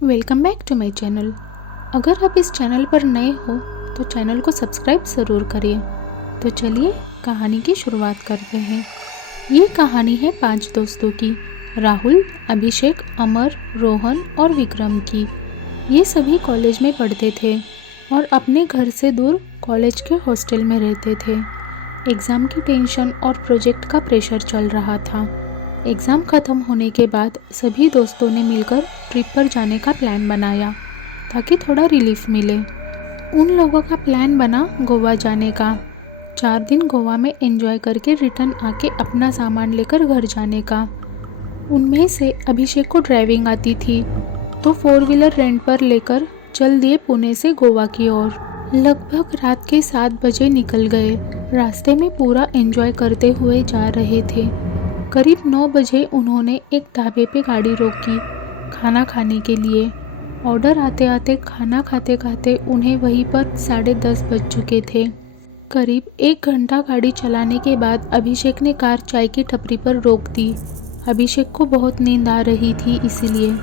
Welcome back to my channel. अगर आप इस चैनल पर नए हो तो चैनल को सब्सक्राइब ज़रूर करिए। तो चलिए कहानी की शुरुआत करते हैं। ये कहानी है 5 दोस्तों की, राहुल, अभिषेक, अमर, रोहन और विक्रम की। ये सभी कॉलेज में पढ़ते थे और अपने घर से दूर कॉलेज के हॉस्टल में रहते थे। एग्ज़ाम की टेंशन और प्रोजेक्ट का प्रेशर चल रहा था। एग्ज़ाम ख़त्म होने के बाद सभी दोस्तों ने मिलकर ट्रिप पर जाने का प्लान बनाया ताकि थोड़ा रिलीफ मिले। उन लोगों का प्लान बना गोवा जाने का। 4 दिन गोवा में एंजॉय करके रिटर्न आके अपना सामान लेकर घर जाने का। उनमें से अभिषेक को ड्राइविंग आती थी तो 4 व्हीलर रेंट पर लेकर चल दिए पुणे से गोवा की ओर। लगभग रात के 7 बजे निकल गए। रास्ते में पूरा एंजॉय करते हुए जा रहे थे। करीब 9 बजे उन्होंने एक ढाबे पे गाड़ी रोकी खाना खाने के लिए। ऑर्डर आते आते खाना खाते खाते उन्हें वहीं पर 10:30 बज चुके थे। करीब 1 घंटा गाड़ी चलाने के बाद अभिषेक ने कार चाय की टपरी पर रोक दी। अभिषेक को बहुत नींद आ रही थी, इसीलिए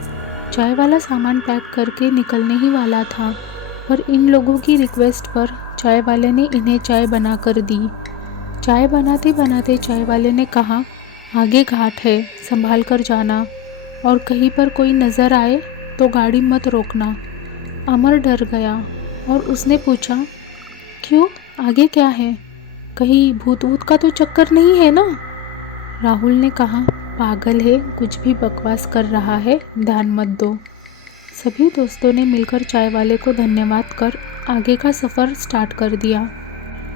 चाय वाला सामान पैक करके निकलने ही वाला था, पर इन लोगों की रिक्वेस्ट पर चाय वाले ने इन्हें चाय बना कर दी। चाय बनाते बनाते चाय वाले ने कहा, आगे घाट है, संभाल कर जाना और कहीं पर कोई नज़र आए तो गाड़ी मत रोकना। अमर डर गया और उसने पूछा, क्यों, आगे क्या है? कहीं भूत वूत का तो चक्कर नहीं है ना? राहुल ने कहा, पागल है, कुछ भी बकवास कर रहा है, ध्यान मत दो। सभी दोस्तों ने मिलकर चाय वाले को धन्यवाद कर आगे का सफ़र स्टार्ट कर दिया।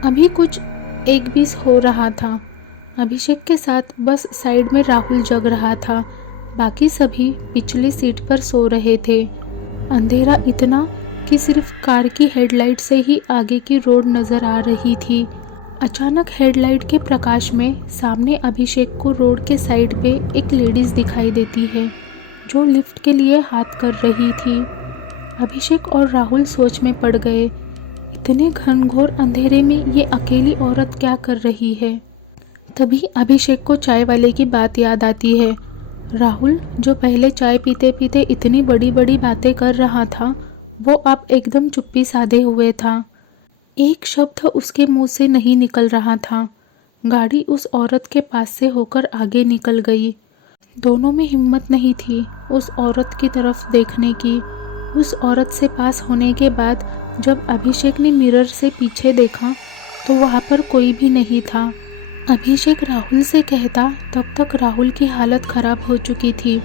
अभी कुछ 1:20 हो रहा था। अभिषेक के साथ बस साइड में राहुल जग रहा था, बाकी सभी पिछली सीट पर सो रहे थे। अंधेरा इतना कि सिर्फ कार की हेडलाइट से ही आगे की रोड नज़र आ रही थी। अचानक हेडलाइट के प्रकाश में सामने अभिषेक को रोड के साइड पे एक लेडीज़ दिखाई देती है जो लिफ्ट के लिए हाथ कर रही थी। अभिषेक और राहुल सोच में पड़ गए, इतने घनघोर अंधेरे में ये अकेली औरत क्या कर रही है। तभी अभिषेक को चाय वाले की बात याद आती है। राहुल, जो पहले चाय पीते पीते इतनी बड़ी बड़ी बातें कर रहा था, वो अब एकदम चुप्पी साधे हुए था। एक शब्द उसके मुंह से नहीं निकल रहा था। गाड़ी उस औरत के पास से होकर आगे निकल गई। दोनों में हिम्मत नहीं थी उस औरत की तरफ देखने की। उस औरत से पास होने के बाद जब अभिषेक ने मिरर से पीछे देखा तो वहाँ पर कोई भी नहीं था। अभिषेक राहुल से कहता, तब तक राहुल की हालत खराब हो चुकी थी।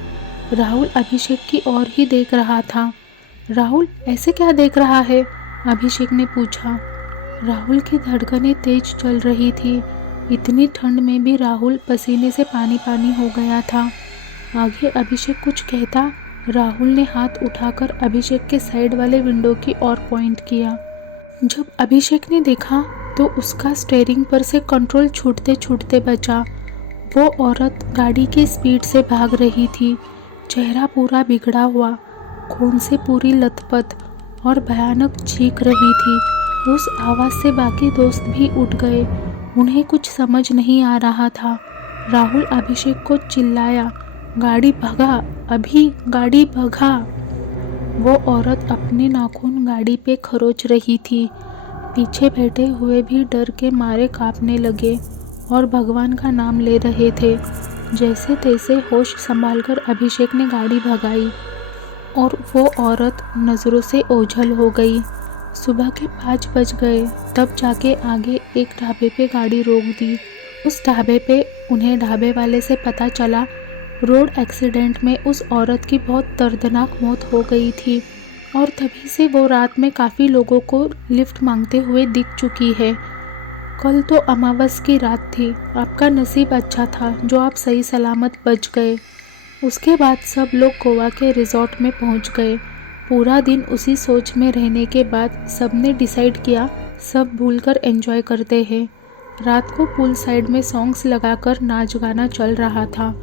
राहुल अभिषेक की ओर ही देख रहा था। राहुल, ऐसे क्या देख रहा है? अभिषेक ने पूछा। राहुल की धड़कनें तेज चल रही थी। इतनी ठंड में भी राहुल पसीने से पानी पानी हो गया था। आगे अभिषेक कुछ कहता, राहुल ने हाथ उठाकर अभिषेक के साइड वाले विंडो की ओर पॉइंट किया। जब अभिषेक ने देखा तो उसका स्टीयरिंग पर से कंट्रोल छूटते छूटते बचा। वो औरत गाड़ी की स्पीड से भाग रही थी। चेहरा पूरा बिगड़ा हुआ, खून से पूरी लथपथ और भयानक चीख रही थी। उस आवाज़ से बाकी दोस्त भी उठ गए। उन्हें कुछ समझ नहीं आ रहा था। राहुल अभिषेक को चिल्लाया, गाड़ी भगा, अभी गाड़ी भगा। वो औरत अपने नाखून गाड़ी पे खरोच रही थी। पीछे बैठे हुए भी डर के मारे कांपने लगे और भगवान का नाम ले रहे थे। जैसे तैसे होश संभालकर अभिषेक ने गाड़ी भगाई और वो औरत नज़रों से ओझल हो गई। सुबह के 5 बज गए, तब जाके आगे एक ढाबे पे गाड़ी रोक दी। उस ढाबे पे उन्हें ढाबे वाले से पता चला रोड एक्सीडेंट में उस औरत की बहुत दर्दनाक मौत हो गई थी और तभी से वो रात में काफ़ी लोगों को लिफ्ट मांगते हुए दिख चुकी है। कल तो अमावस की रात थी, आपका नसीब अच्छा था जो आप सही सलामत बच गए। उसके बाद सब लोग गोवा के रिजॉर्ट में पहुंच गए। पूरा दिन उसी सोच में रहने के बाद सबने डिसाइड किया सब भूलकर एंजॉय करते हैं। रात को पूल साइड में सॉन्ग्स लगाकर नाच गाना चल रहा था।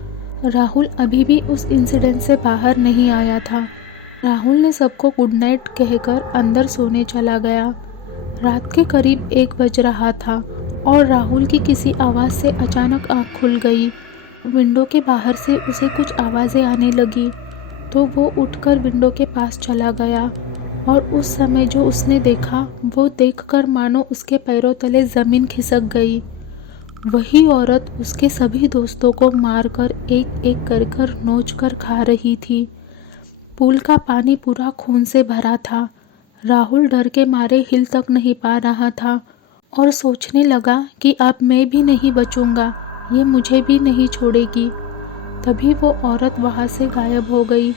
राहुल अभी भी उस इंसिडेंट से बाहर नहीं आया था। राहुल ने सबको गुड नाइट कहकर अंदर सोने चला गया। रात के करीब 1 बज रहा था और राहुल की किसी आवाज़ से अचानक आँख खुल गई। विंडो के बाहर से उसे कुछ आवाज़ें आने लगी। तो वो उठकर विंडो के पास चला गया और उस समय जो उसने देखा वो देखकर मानो उसके पैरों तले ज़मीन खिसक गई। वही औरत उसके सभी दोस्तों को मारकर एक एक कर नोच कर खा रही थी। पूल का पानी पूरा खून से भरा था। राहुल डर के मारे हिल तक नहीं पा रहा था और सोचने लगा कि अब मैं भी नहीं बचूंगा, ये मुझे भी नहीं छोड़ेगी। तभी वो औरत वहाँ से गायब हो गई।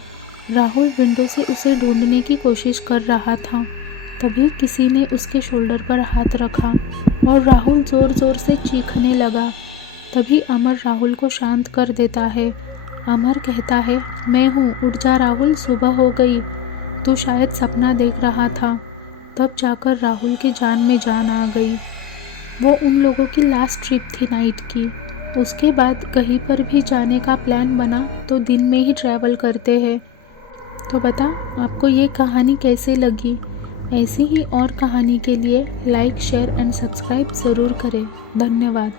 राहुल विंडो से उसे ढूंढने की कोशिश कर रहा था। तभी किसी ने उसके शोल्डर पर हाथ रखा और राहुल ज़ोर ज़ोर से चीखने लगा। तभी अमर राहुल को शांत कर देता है। अमर कहता है, मैं हूँ, उठ जा राहुल, सुबह हो गई, तू शायद सपना देख रहा था। तब जाकर राहुल की जान में जान आ गई। वो उन लोगों की लास्ट ट्रिप थी नाइट की। उसके बाद कहीं पर भी जाने का प्लान बना तो दिन में ही ट्रैवल करते हैं। तो बता, आपको ये कहानी कैसे लगी? ऐसी ही और कहानी के लिए लाइक, शेयर एंड सब्सक्राइब ज़रूर करें। धन्यवाद।